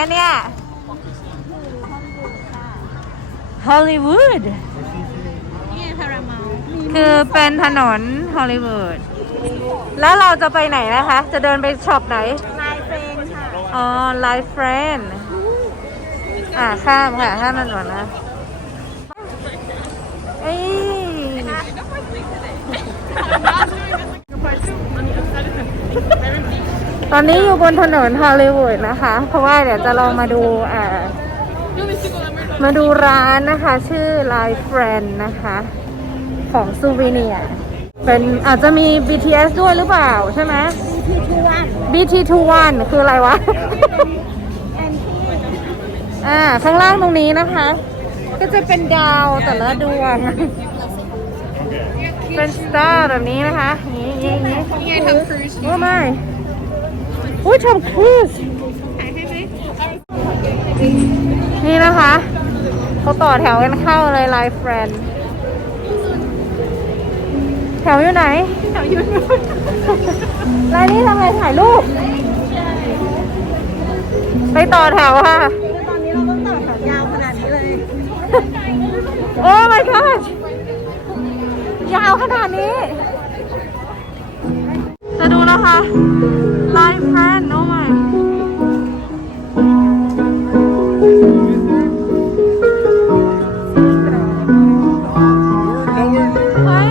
รายการอยู่ไหนกันเนี่ยฮอลลีวูดนี่พาราเมาคือเป็นถนนฮอลลีวูดแล้วเราจะไปไหนนะคะ จะเดินไปช็อปไหนลายเฟรนค่ะ อ๋อ Life Friend อ่าข้ามค่ะข้ามถนนนะเอ้ย ตอนนี้อยู่บนถนนฮอลลีวูดนะคะ เพราะว่าเดี๋ยวจะลองมาดูอ่ามาดูร้านนะคะ ชื่อ Life Friend นะคะ ของซูวิเนียเป็นอาจจะมี BTS ด้วยหรือเปล่าใช่ไหมที่ทุวัน BT21 คืออะไรวะ อ่า ข้างล่างตรงนี้นะคะ ก็จะเป็นดาวแต่ละดวง เป็นสตาร์แบบนี้นะคะอย่างนี้อย่างนี้อย่างนี้นี่ไงทำครูชโอ้ไม่ อุ้ยทำครูซถ่ายให้ไหมนี่นะคะ เขาต่อแถวกันเข้าเลยไลฟ์แฟรนแถวอยู่ไหน แถวยืนรายนี้ทำอะไรถ่ายรูป ไปต่อแถวค่ะ ตอนนี้เราต้องต่อแถวยาวขนาดนี้เลย โอ้ my god ยาวขนาดนี้ จะดูนะคะ Live Friend โอ้ my เฮ้ย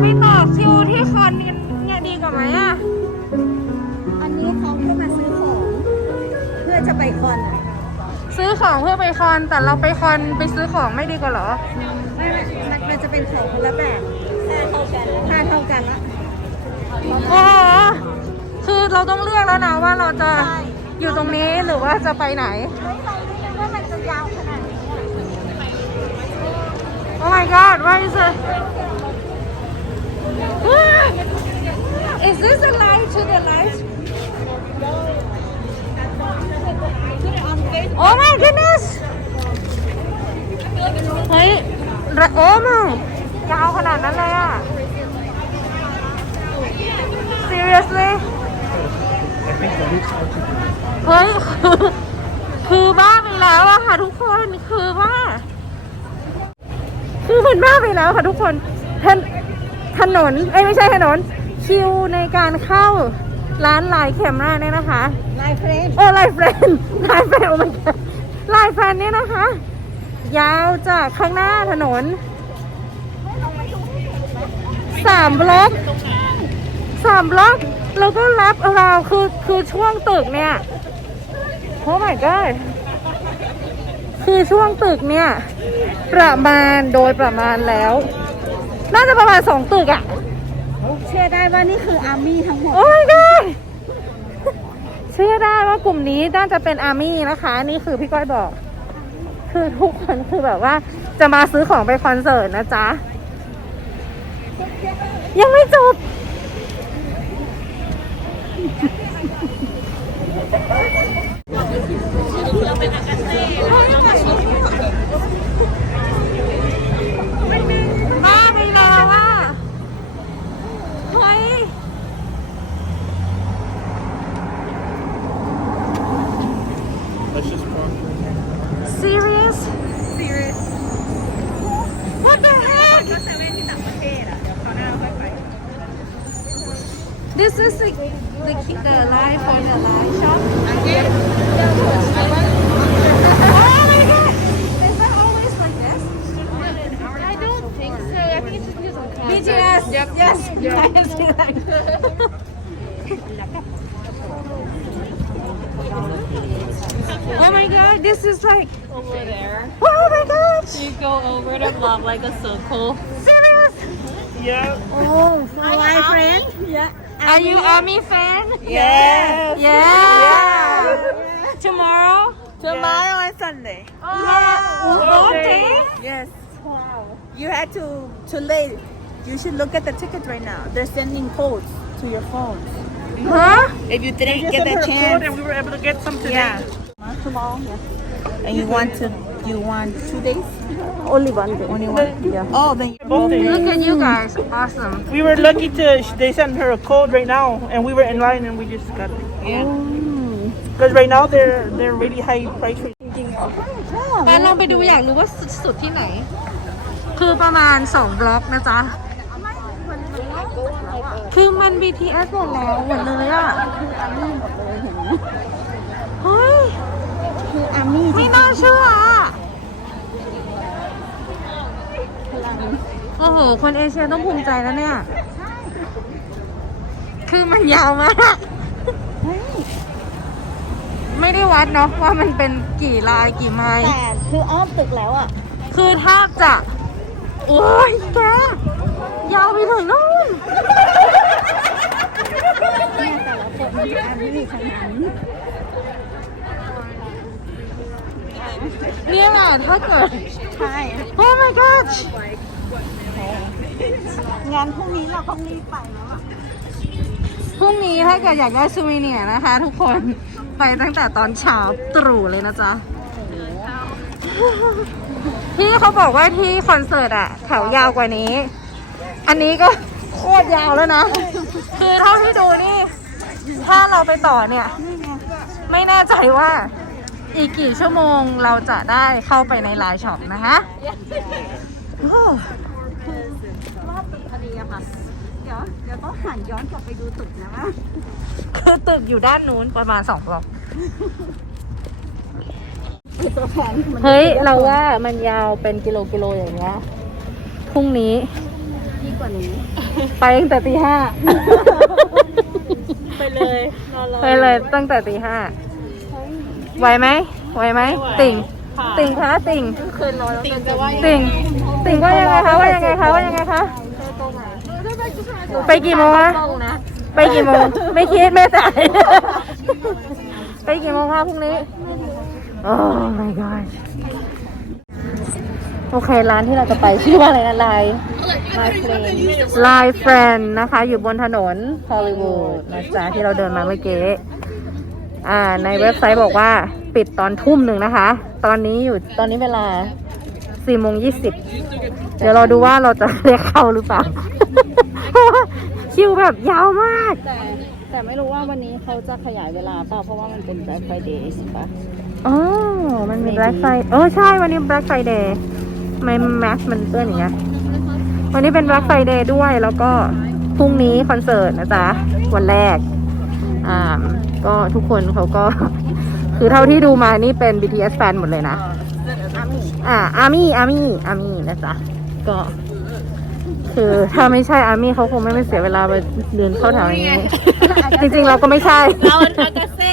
ไปต่อคิวที่คอนกันเนี่ยดีกว่าไหมอะอันนี้เขาเพื่อมาซื้อของ เพื่อจะไปคอนอะซื้อของเพื่อไปคอน แต่เราไปคอนไปซื้อของไม่ดีกว่าเหรอ ไม่ไม่มันมันจะเป็นของคนละแบบค่าเท่ากันค่าเท่ากันละ โอ้โหคือเราต้องเลือกแล้วนะว่าเราจะอยู่ตรงนี้หรือว่าจะไปไหนเฮ้ยเราไม่รู้ว่ามันจะยาวขนาดนี้อะ Oh my god what is it Is this a light to the light Oh my goodness เฮ้ยระโอ้มึงยาวขนาดนั้นเลยอะ Seriously เฮ้ยคือคือบ้าไปแล้วอะค่ะทุกคนคือว่า คือมันบ้าไปแล้วค่ะทุกคนถนถนนเอ้ยไม่ใช่ถนน คิวในการเข้าร้านไลน์แคมราเนี่ยนะคะลายเฟรนโอ้ไลน์แฟรนไลน์แฟรนโอ้มันไลน์แฟรนเนี่ยนะคะ ยาวจากข้างหน้าถนนสามบล็อก สามบล็อกแล้วก็รับราวคือคือช่วงตึกเนี่ยโอ้ my god คือช่วงตึกเนี่ย ประมาณโดยประมาณแล้ว น่าจะประมาณสองตึกอะเชื่อได้ว่านี่คืออาร์มี่ทั้งหมด โอ้ my god เชื่อได้ว่ากลุ่มนี้น่าจะเป็นอาร์มี่นะคะ นี่คือพี่ก้อยบอก คือทุกคนคือแบบว่า จะมาซื้อของไปคอนเสิร์ตนะจ๊ะ ยังไม่จบบ้ oh my god this is like over there. oh my gosh You go over the block like a circle. serious Yeah. oh my friend. Yeah. are you army fan Yes. yeah yeah. tomorrow Tomorrow and Sunday. oh okay Yes. Wow. You had to to late. You should look at the ticket right now. They're sending codes to your phone. huh If you didn't Just get sent her the a chance, code and we were able to get some today. yeah. Tomorrow, yeah. And you want to You want two days? only one day Only one? yeah Oh, then Both days. look at you guys awesome We were lucky to. They sent her a code right now, and we were in line, and we just got it. Because right now they're they're really high price. rate. แม่ลองไปดูอยากรู้ว่าสุดสุดที่ไหน คือประมาณ 2 บล็อกนะจ๊ะ คือมัน BTS หมดแล้วหมดเลยอะเฮ้ยคืออามี่ไม่น่าเชื่ออะโอ้โห คนเอเชียต้องภูมิใจแล้วเนี่ย คือมันยาวมาก ไม่ได้วัดเนาะว่ามันเป็นกี่ลายกี่ไมล์แต่คืออ้อมตึกแล้วอะ คือแทบจะ โอ้ยแก ยาวไปถึงนู่นเนี่ยแต่ละคนมันอามี่ทั้งนั้นเนี่ยแหละถ้าเกิดใช่โอ้ my god งานพรุ่งนี้เราต้องรีบไปแล้วอะ พรุ่งนี้ถ้าเกิดอยากได้ซูวิเนียร์นะคะ ทุกคนไปตั้งแต่ตอนเช้าตรู่เลยนะจ๊ะ พี่เขาบอกว่าที่คอนเสิร์ตอะแถวยาวกว่านี้ อันนี้ก็โคตรยาวแล้วนะ คือเท่าที่ดูนี่ ถ้าเราไปต่อเนี่ย ไม่แน่ใจว่า อีกกี่ชั่วโมงเราจะได้เข้าไปในไลน์ช็อปนะคะโอ้รอบตึกพอดีอะค่ะ เดี๋ยวเดี๋ยวต้องหันย้อนกลับไปดูตึกนะว่าคือตึกอยู่ด้านนู้นประมาณสองบล็อกคือตัวแทนมันเฮ้ย เราว่ามันยาวเป็นกิโลกิโลอย่างเงี้ยพรุ่งนี้ดี กว่านี้ไปตั้งแต่ตีห้า ไปเลยนอนรอไปเลยตั้งแต่ตีห้าไหวไหมไหวไหม ติ่ง ติ่งคะติ่งติงจะว่าติ่ง ติ่งว่ายังไงคะว่ายังไงคะว่ายังไงคะไปกี่โมงอะไปกี่โมง ไม่คิดไม่จ่ายไปกี่โมงคะพรุ่งนี้ โอ้ my god โอเคร้านที่เราจะไปชื่อว่าอะไรนะไลน์ไลน์เฟรนไลน์เฟรนนะคะ อยู่บนถนนฮอลลีวูดนะจ๊ะที่เราเดินมาเมื่อกี้อ่าในเว็บไซต์บอกว่าปิดตอนทุ่มหนึ่งนะคะ ตอนนี้อยู่ตอนนี้เวลา4โมง20เดี๋ยวเราดูว่าเราจะเรียกเข้าหรือเปล่าเพราะว่าคิวแบบยาวมาก แต่แต่ไม่รู้ว่าวันนี้เขาจะขยายเวลาเปล่าเพราะว่ามันเป็น Black Friday ใช่ปะอ๋อ มันมี Black Friday เออใช่วันนี้ Black Friday ทำไมแมสมันเปื้อนอย่างเงี้ย วันนี้เป็น Black Friday ด้วยแล้วก็พรุ่งนี้คอนเสิร์ตนะจ๊ะ วันแรก อ่า ก็ทุกคนเขาก็ คือเท่าที่ดูมานี่เป็น BTS แฟนหมดเลยนะ อ่า อาร์มี่ อาร์มี่ อาร์มี่นะจ๊ะ ก็ คือถ้าไม่ใช่อาร์มี่เขาคงไม่ไม่เสียเวลาไปเดินเข้าแถวอย่างนี้ จริงๆเราก็ไม่ใช่ เราอากาเซ่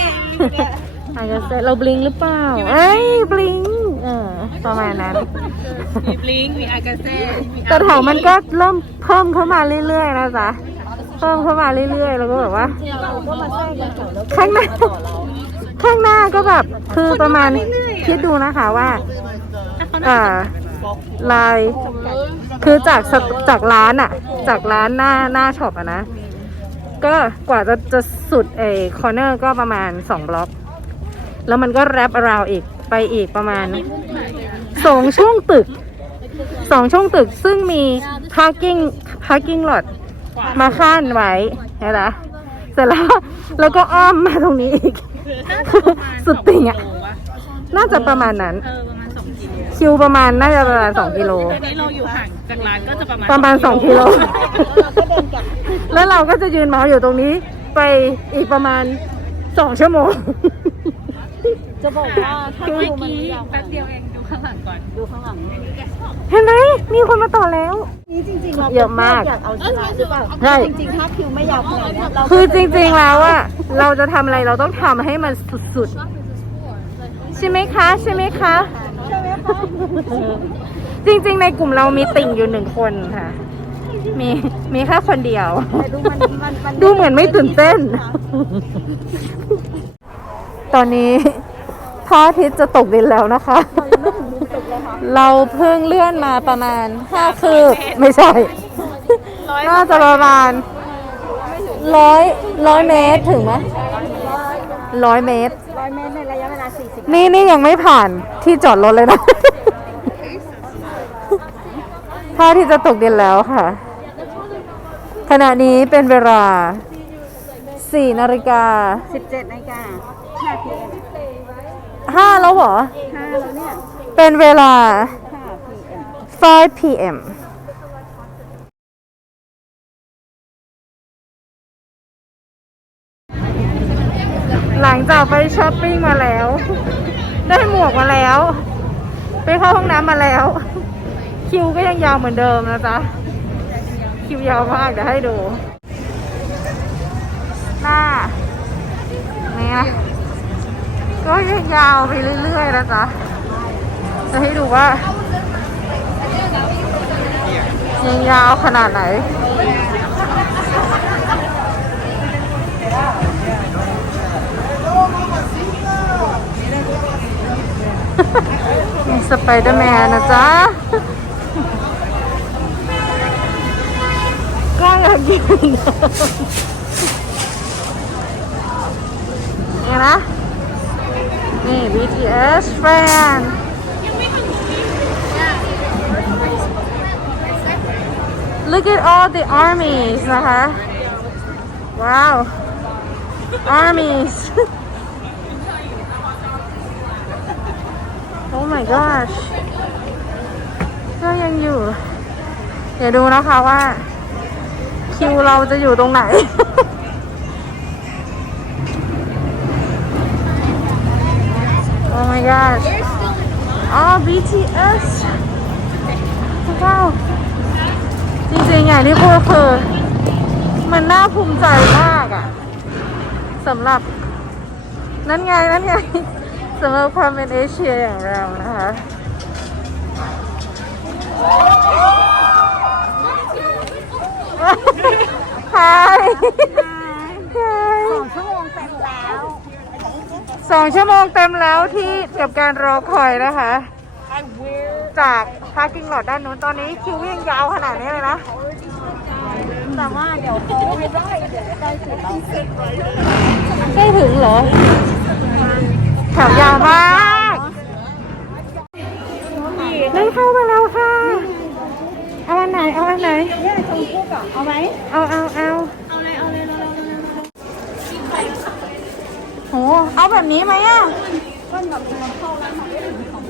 อาจจะเซ็ตเราบลิงหรือเปล่า เอ้ยบลิงเออ ประมาณนั้น มีบลิงมีอากาเซ่แต่แถวมันก็เริ่มเพิ่มเข้ามาเรื่อยๆนะจ๊ะเพิ่มเข้ามาเรื่อยๆแล้วก็แบบว่าเราก็มาแทรกกันก่อนแล้วข้างหน้าข้างหน้าก็แบบคือประมาณคิดดูนะคะว่าอ่าลายคือจากสตจากร้านอะจากร้านหน้าหน้าช็อปอะนะ ก็กว่าจะจะสุดเอคอร์เนอร์ก็ประมาณสองบล็อก แล้วมันก็แรปราวอีกไปอีกประมาณ สองช่วงตึกสองช่วงตึกซึ่งมี parking parking lot มาขั้นไว้นะเสร็จแล้วแล้วก็อ้อมมาตรงนี้อีก สุดติ่งอะน่าจะประมาณนั้นเออประมาณสองกิโลคิวประมาณน่าจะประมาณสองกิโลตอนนี้เราอยู่ห่างจากร้านก็จะประมาณประมาณสองกิโล แล้วเราก็จะยืนเมาส์อยู่ตรงนี้ไปอีกประมาณสองชั่วโมง จะบอกว่าถ้าเมื่คิอวมันกี้ยาวแป๊บเดียวเองดูข้าง หลังก่อน ดูข้างหลังเห็นไหมมีคนมาต่อแล้ว นี่จริงๆเราเยอะมากอยากเอาชนะหรือเปล่าใช่ จริงๆถ้าคิวไม่ยาวขนาดเนี้ยเราคือจริงๆแล้วอะเราจะทำอะไรเราต้องทำให้มันสุดๆ ใช่ไหมคะ ใช่ไหมคะ ใช่ไหมคะจริงๆ ในกลุ่มเรามีติ่งอยู่หนึ่งคนค่ะ มีมีแค่คนเดียว แต่ดูมันมันมันดูเหมือนไม่ตื่นเต้น ตอนนี้พระอาทิตย์จะตกดินแล้วนะคะ เราเพิ่งเลื่อนมาประมาณห้าคืบไม่ใช่ น่าจะประมาณร้อยร้อยเมตรถึงไหมร้อยเมตร ร้อยเมตรในระยะเวลา 40นี่นี่ยังไม่ผ่านที่จอดรถเลยนะพระอาทิตย์จะตกดินแล้วค่ะ ขณะนี้เป็นเวลา 4 นาฬิกา 17นาฬิกา5 p.m. 5แล้วเหรอ 5 แล้วเนี่ย เป็นเวลา 5 p.m. หลังจากไปช้อปปิ้งมาแล้ว ได้หมวกมาแล้ว ไปเข้าห้องน้ำมาแล้ว คิวก็ยังยาวเหมือนเดิมนะจ๊ะ คิวยาวมากเดี๋ยวให้ดู หน้าเนี่ยก็ยังยาวไปเรื่อยๆนะจ๊ะ จะให้ดูว่ายังยาวขนาดไหน มีสไปเดอร์แมนนะจ๊ะก็ยังยืนนี่นะ นี่ BTS fan Look at all the armies นะคะ Wow armies Oh my gosh ก็ยังอยู่ เดี๋ยวดูนะคะว่า คิวเราจะอยู่ตรงไหน oh my gosh อ๋อ BTS ว้าว จ ริงๆอย่างที่พูดคือมันน่าภูมิใจมากอะสำหรับ นั่นไง นั่นไงสำหรับความเป็นเอเชียอย่างเรานะคะฮายฮาย2ชั่วโมงเต็มแล้วสองชั่วโมงเต็มแล้วที่กับการรอคอยนะคะ จากพาร์กิ้งหลอดด้านนู้นตอนนี้คิวยังยาวขนาดนี้เลยนะ แต่ว่าเดี๋ยวเขาไม่ได้เดี๋ยวได้ถึงเราใกล้ถึงเหรอ แถวยาวมากได้เข้ามาแล้วค่ะ เอาอันไหน เอาอันไหนเนี่ยชมพู่ก่อนเอาไหมเอาเอาเอาเอาเลยเอาเลยเราเราโหเอาแบบนี้ไหมอะต้นแบบเราเข้าแล้วมาไม่ถึงของ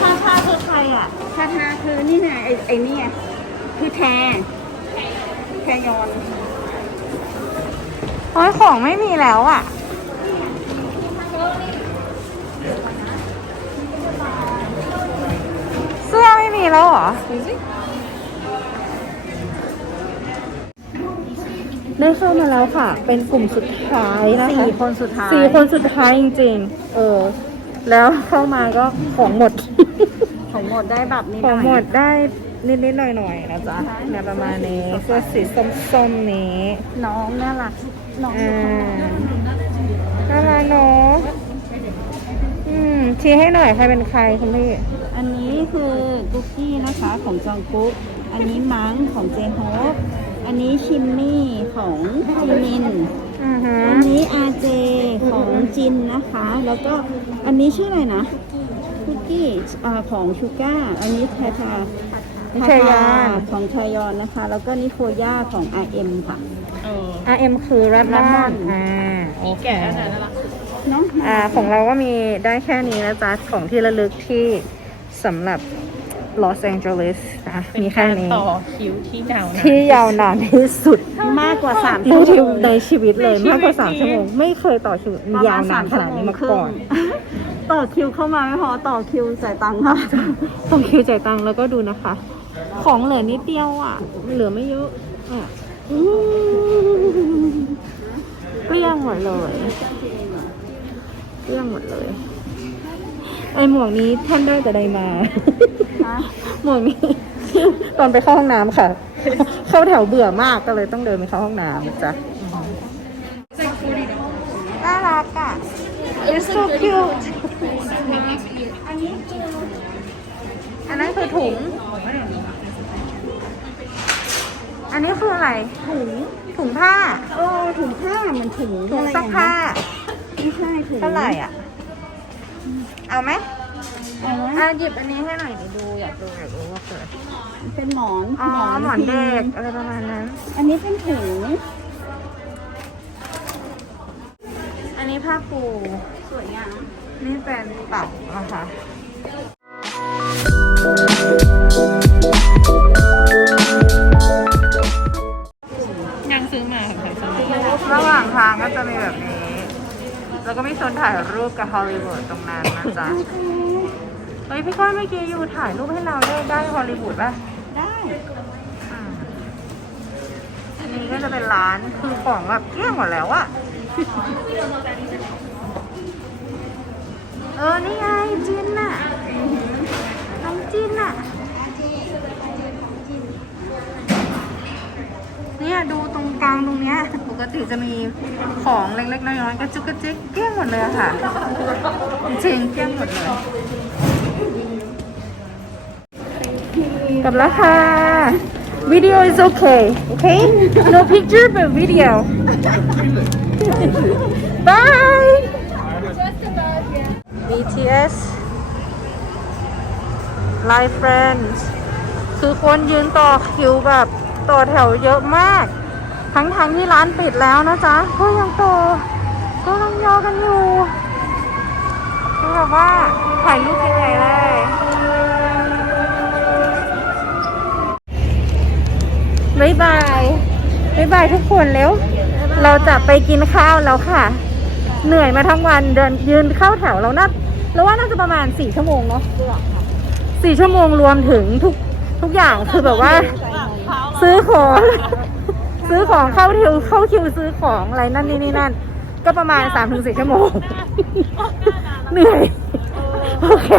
ทาทาคือใครอะทาทาคือนี่ไงไอ้ไอ้นี่ไงคือแทแทยอนโอ้ยของไม่มีแล้วอะ เสื้อไม่มีแล้วเหรอ ได้เข้ามาแล้วค่ะ เป็นกลุ่มสุดท้ายนะคะสี่คนสุดท้ายสี่คนสุดท้ายจริงๆ เออ แล้วเข้ามาก็ของหมด ของหมดได้แบบนี้ของน่อยหมดได้นิดๆหน่อยๆนะจ๊ะเนี่ยประมาณนี้เสื้อสีส้มๆนี้ น้องน่ารักน้องออ่ยู่ข้างหน้าาน่ารักเนาะอืมชี้ให้หน่อยใครเป็นใครคุณพี่ อันนี้คือกุ๊กกี้นะคะของจองกุ๊ก อันนี้มังของเจโฮป อันนี้ชิมมี่ของจีมิน อือฮึอันนี้อาเจของจินนะคะ แล้วก็อันนี้ชื่ออะไรนะคุกกี้อ่าของชูก้า อันนี้ทาทาชายานของชายอนนะคะ แล้วก็นิโคย่าของ RM ค่ะ เออ RM คือแรมแรมมมออนนอ่าโอเค แก่แล้วนะน่ารักสุดเนาะอ่าของเราก็มีได้แค่นี้นะจ๊ะ ของที่ระลึกที่สำหรับ ลอสแองเจลิสนะเป็นมีแค่การนี้ ต่อคิวที่ยาวนานที่ยาวนานที่สุดมากกว่า3ในชั่วชีโมวิตงในชีวิตเลยในชีวิตมากกว่าสามนี้ชั่วโมงไม่เคยต่อคิวประมยาณวนานขนาดนี้มาก่อนต่อคิวเข้ามาไม่พอต่อคิวจ่ายตังค์ค่ะ ต้องคิวจ่ายตังค์แล้วก็ดูนะคะ ของเหลือนิดเดียวอะ เหลือไม่เยอะอะอืมเกลี้ยงหมดเลยเกลี้ยงหมดเลย ไอหมวกนี้ท่านได้แต่ใดมา หมวกนี้ ตอนไปเข้าห้องน้ำค่ะ เข้าแถวเบื่อมากก็เลยต้องเดินไปเข้าห้องน้ำจ้ะน่ารักอะ It's so cute อันนั้นคือถุง อันนี้คืออะไร ถุง ถุงผ้า เออถุงผ้ามันถุงถุงอะไรซักผ้า ไม่ใช่ถุงเท่าไหร่อะ เอาไหมเอาไหมอะหยิบอันนี้ให้หน่อยดิดูอยากดูอยากรู้ว่าเกิดเป็นหมอนอ๋อหมอนเด็กพิงอะไรประมาณนั้น อันนี้เป็นถุงอันนี้ผ้าปูสวยงามนี่เป็นเต่านะคะยังซื้อมาค่ะซื้อมาระหว่างทางก็จะมีแบบนี้ แล้วก็มีโซนถ่ายรูปกับฮอลลีวูดตรงนั้นนะจ๊ะ เฮ้ยพี่ก้อยเมื่อกี้อยู่ถ่ายรูปให้เราได้ได้ฮอลลีวูดป่ะ ได้อ่าอันนี้ก็จะเป็นร้านคือของแบบเกลี้ยงหมดแล้วอะเออ นี่ไงจินน่ะน้องจินน่ะ เนี่ยดูตรงกลางตรงเนี้ยป กติจะมีของเล็กๆน้อยๆกระจุกกระจิกเกลี้ยงหมดเลยอะค่ะ จริงเกลี้ยงหมดเลยกลับแล้วค่ะ Video is okay okay no picture but video bye BTS Live Friends คือคนยืนต่อคิวแบบต่อแถวเยอะมาก ทั้งทางๆที่ร้านปิดแล้วนะจ๊ะก็ยังต่อก็ยังยอกันอยู่คือแบบว่าถ่ายรูปยังไงเลยบายบายบายบายทุกคนแล้ว เราจะไปกินข้าวแล้วค่ะ เหนื่อยมาทั้งวันเดินยืนเข้าแถวเราน่าเราว่าน่าจะประมาณสี่ชั่วโมงเนาะสี่ชั่วโมงรวมถึงทุกทุกอย่างคือแบบว่า ซื้อของ ซื้อของเข้าคิวเข้าคิวซื้อของอะไรนั่นนี่นี่นั่น ก็ประมาณสามถึงสี่ชั่วโมง เหนื่อย โอเค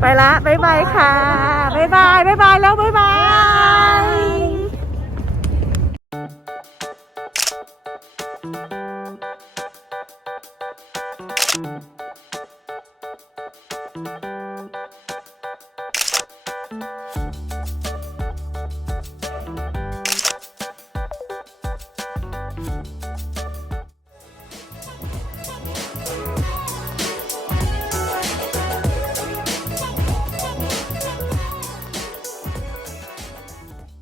ไปละบายบายค่ะบายบายบายบายแล้วบายบาย